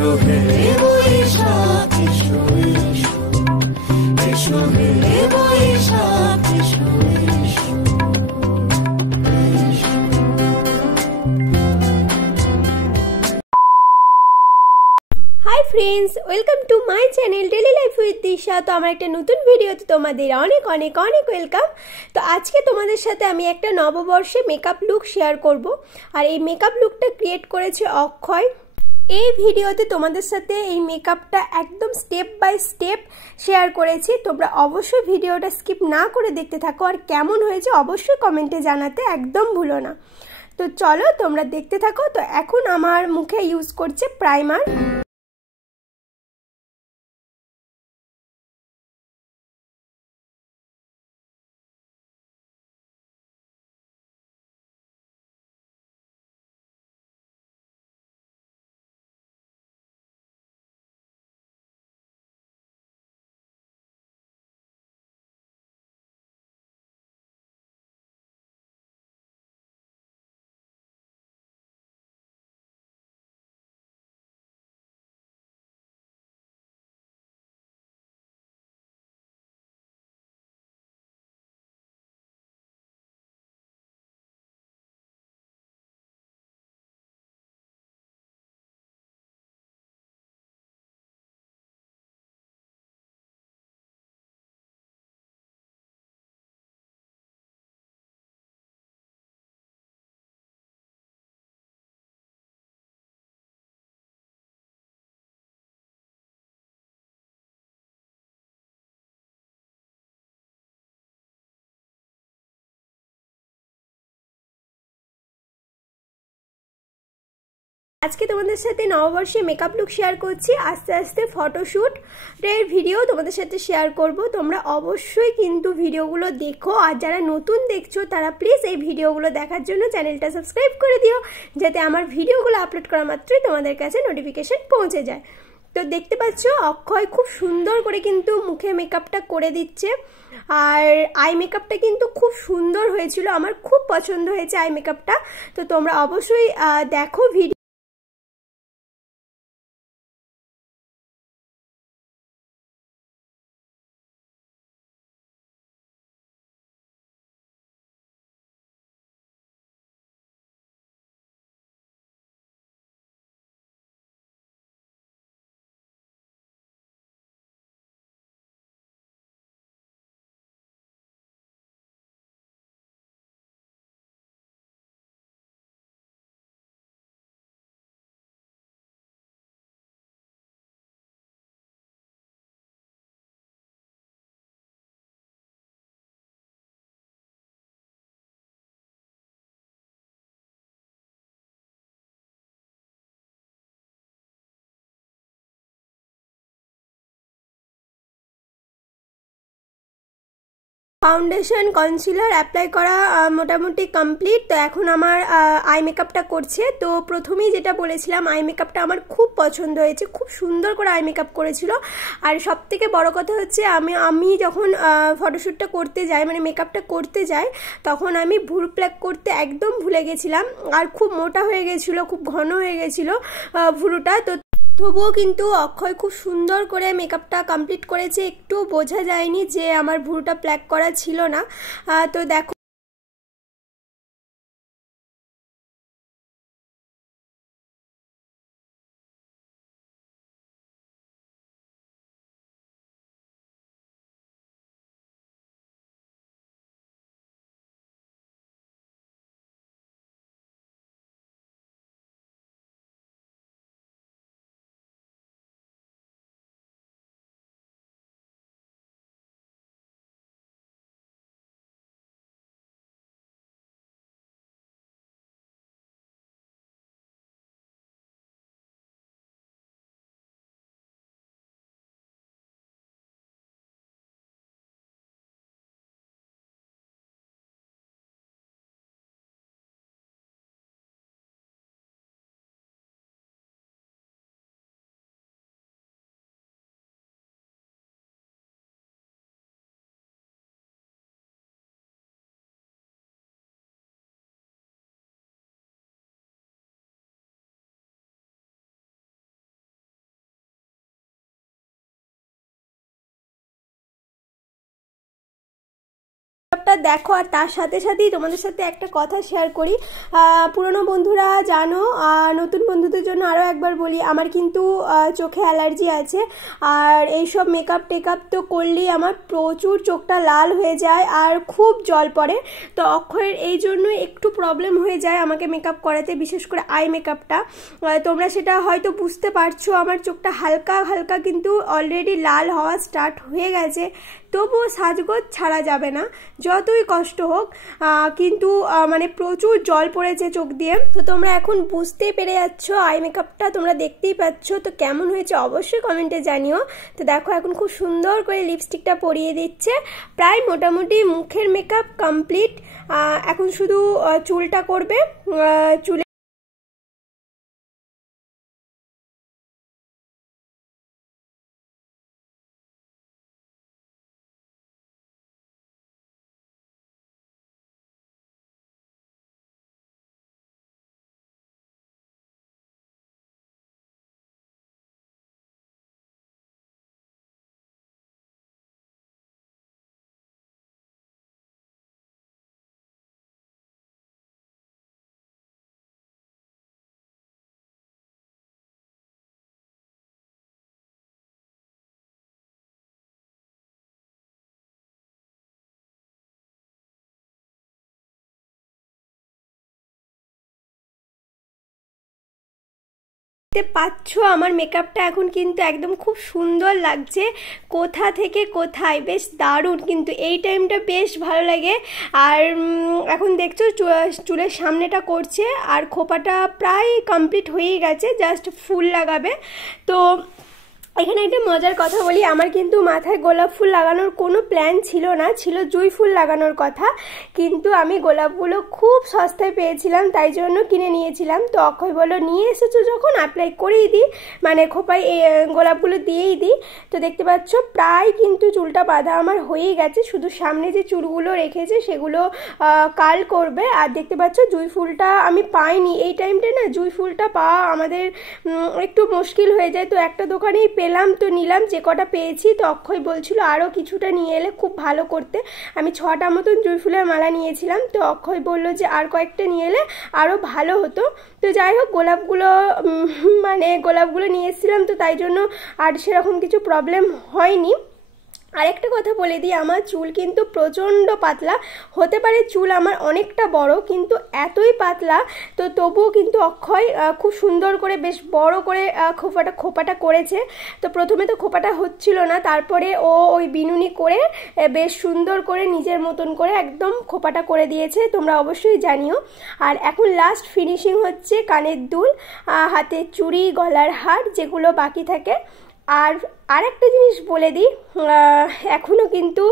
এসো হে বৈশাখ এসো এসো, এসো হে বৈশাখ এসো এসো, এসো। Hi friends, welcome to my channel daily life with Disha. তো আমার একটা নতুন ভিডিওতে তোমাদের অনেক অনেক অনেক ওয়েলকাম। তো আজকে তোমাদের সাথে আমি একটা নববর্ষে মেকআপ লুক শেয়ার করব। আর এই মেকআপ লুকটা ক্রিয়েট করেছে অক্ষয়। এই ভিডিওতে তোমাদের সাথে এই মেকআপটা একদম স্টেপ বাই স্টেপ শেয়ার করেছি। তোমরা অবশ্যই ভিডিওটা স্কিপ না করে দেখতে থাকো, আর কেমন হয়েছে অবশ্যই কমেন্টে জানাতে একদম ভুলো না। তো চলো তোমরা দেখতে থাকো। তো এখন আমার মুখে ইউজ করছে প্রাইমার। আজকে তোমাদের সাথে নববর্ষে মেকআপ লুক শেয়ার করছি। আস্তে আস্তে ফটোশ্যুটের ভিডিও তোমাদের সাথে শেয়ার করব। তোমরা অবশ্যই কিন্তু ভিডিওগুলো দেখো, আর যারা নতুন দেখছো তারা প্লিজ এই ভিডিওগুলো দেখার জন্য চ্যানেলটা সাবস্ক্রাইব করে দিও, যাতে আমার ভিডিওগুলো আপলোড করা মাত্রই তোমাদের কাছে নোটিফিকেশন পৌঁছে যায়। তো দেখতে পাচ্ছ অক্ষয় খুব সুন্দর করে কিন্তু মুখে মেকআপটা করে দিচ্ছে। আর আই মেকআপটা কিন্তু খুব সুন্দর হয়েছিল, আমার খুব পছন্দ হয়েছে আই মেকআপটা। তো তোমরা অবশ্যই দেখো ভিডিও। ফাউন্ডেশন কনসিলার অ্যাপ্লাই করা মোটামুটি কমপ্লিট। তো এখন আমার আই মেকআপটা করছে। তো প্রথমেই যেটা বলেছিলাম, আই মেকআপটা আমার খুব পছন্দ হয়েছে, খুব সুন্দর করে আই মেকআপ করেছিল। আর সব থেকে বড় কথা হচ্ছে আমি যখন ফটোশ্যুটটা করতে যাই, মানে মেকআপটা করতে যাই, তখন আমি ভুরু প্লাক করতে একদম ভুলে গেছিলাম। আর খুব মোটা হয়ে গেছিলো, খুব ঘন হয়ে গেছিলো ভুরুটা। তো তবুও কিন্তু অক্ষয় খুব সুন্দর করে মেকআপটা কমপ্লিট করেছে, একটু বোঝা যায়নি যে আমার ভুরুটা প্ল্যাক করা ছিল না। তো দেখো মেকআপটা দেখো। আর তার সাথে সাথেই তোমাদের সাথে একটা কথা শেয়ার করি, পুরনো বন্ধুরা জানো, নতুন বন্ধুদের জন্য আরও একবার বলি, আমার কিন্তু চোখে অ্যালার্জি আছে। আর এইসব মেকআপ টেকআপ তো করলেই আমার প্রচুর চোখটা লাল হয়ে যায় আর খুব জল পড়ে। তো অক্ষয়ের এই জন্য একটু প্রবলেম হয়ে যায় আমাকে মেকআপ করাতে, বিশেষ করে আই মেকআপটা। তোমরা সেটা হয়তো বুঝতে পারছো, আমার চোখটা হালকা হালকা কিন্তু অলরেডি লাল হওয়া স্টার্ট হয়ে গেছে। তবুও সাজগোজ ছাড়া যাবে না, যতই কষ্ট হোক, কিন্তু মানে প্রচুর জল পড়েছে চোখ দিয়ে। তো তোমরা এখন বুঝতেই পেরে যাচ্ছ, আই মেকআপটা তোমরা দেখতেই পাচ্ছ। তো কেমন হয়েছে অবশ্যই কমেন্টে জানিও। তো দেখো এখন খুব সুন্দর করে লিপস্টিকটা পরিয়ে দিচ্ছে। প্রায় মোটামুটি মুখের মেকআপ কমপ্লিট, এখন শুধু চুলটা করবে। চুলে দেখতে পাচ্ছ আমার মেকআপটা এখন কিন্তু একদম খুব সুন্দর লাগছে, কোথা থেকে কোথায়, বেশ দারুণ। কিন্তু এই টাইমটা বেশ ভালো লাগে। আর এখন দেখছো চুলের সামনেটা করছে, আর খোপাটা প্রায় কমপ্লিট হয়েই গেছে, জাস্ট ফুল লাগাবে। তো এখানে একটা মজার কথা বলি, আমার কিন্তু মাথায় গোলাপ ফুল লাগানোর কোনো প্ল্যান ছিল না, ছিল জুঁই ফুল লাগানোর কথা। কিন্তু আমি গোলাপগুলো খুব সস্তায় পেয়েছিলাম, তাই জন্য কিনে নিয়েছিলাম। তো অক্ষয় বললো নিয়ে এসেছো যখন অ্যাপ্লাই করেই দিই, মানে খোপায় গোলাপগুলো দিয়েই দিই। তো দেখতে পাচ্ছ প্রায় কিন্তু চুলটা বাঁধা আমার হয়েই গেছে, শুধু সামনে যে চুলগুলো রেখেছে সেগুলো কার্ল করবে। আর দেখতে পাচ্ছ জুঁই ফুলটা আমি পাইনি এই টাইমটা, না জুঁই ফুলটা পাওয়া আমাদের একটু মুশকিল হয়ে যায়। তো একটা দোকানেই পেলাম, তো নিলাম যে কটা পেয়েছি। তো অক্ষয় বলছিল আরও কিছুটা নিয়ে এলে খুব ভালো করতে। আমি 6টা মতন জুঁই ফুলের মালা নিয়েছিলাম। তো অক্ষয় বলল যে আর কয়েকটা নিয়ে এলে আরও ভালো হতো। তো যাই হোক গোলাপগুলো নিয়ে এসেছিলাম, তো তাই জন্য আর সেরকম কিছু প্রবলেম হয়নি। আরেকটা কথা বলে দিই, আমার চুল কিন্তু প্রচণ্ড পাতলা, হতে পারে চুল আমার অনেকটা বড়, কিন্তু এতই পাতলা। তো তবুও কিন্তু অক্ষয় খুব সুন্দর করে বেশ বড় করে খোপাটা করেছে। তো প্রথমে তো খোপাটা হচ্ছিল না, তারপরে ও ওই বিনুনি করে বেশ সুন্দর করে নিজের মতন করে একদম খোপাটা করে দিয়েছে, তোমরা অবশ্যই জানিও। আর এখন লাস্ট ফিনিশিং হচ্ছে কানের দুল, হাতের চুড়ি, গলার হার, যেগুলো বাকি থাকে। আর একটা জিনিস বলে দিই, এখনও কিন্তু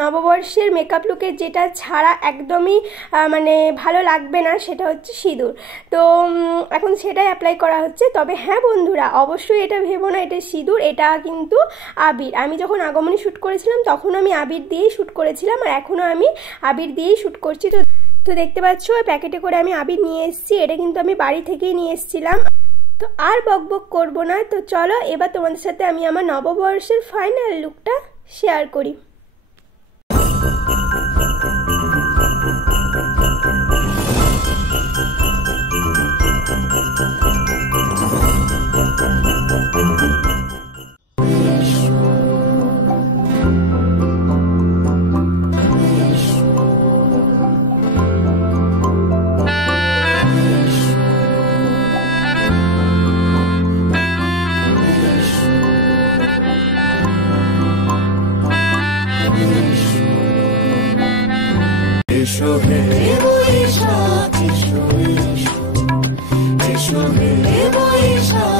নববর্ষের মেকআপ লুকের যেটা ছাড়া একদমই মানে ভালো লাগবে না, সেটা হচ্ছে সিঁদুর। তো এখন সেটাই অ্যাপ্লাই করা হচ্ছে। তবে হ্যাঁ বন্ধুরা, অবশ্যই এটা ভেবো না এটা সিঁদুর, এটা কিন্তু আবির। আমি যখন আগমনী শ্যুট করেছিলাম তখন আমি আবির দিয়েই শ্যুট করেছিলাম, আর এখনও আমি আবির দিয়েই শ্যুট করছি। তো দেখতে পাচ্ছ প্যাকেটে করে আমি আবির নিয়ে এসেছি, এটা কিন্তু আমি বাড়ি থেকেই নিয়ে এসেছিলাম। তো আর বকবক করবো না, তো চলো এবার তোমাদের সাথে আমি আমার নববর্ষের ফাইনাল লুকটা শেয়ার করি। এসো হে বৈশাখ, এসো এসো, এসো হে বৈশাখ।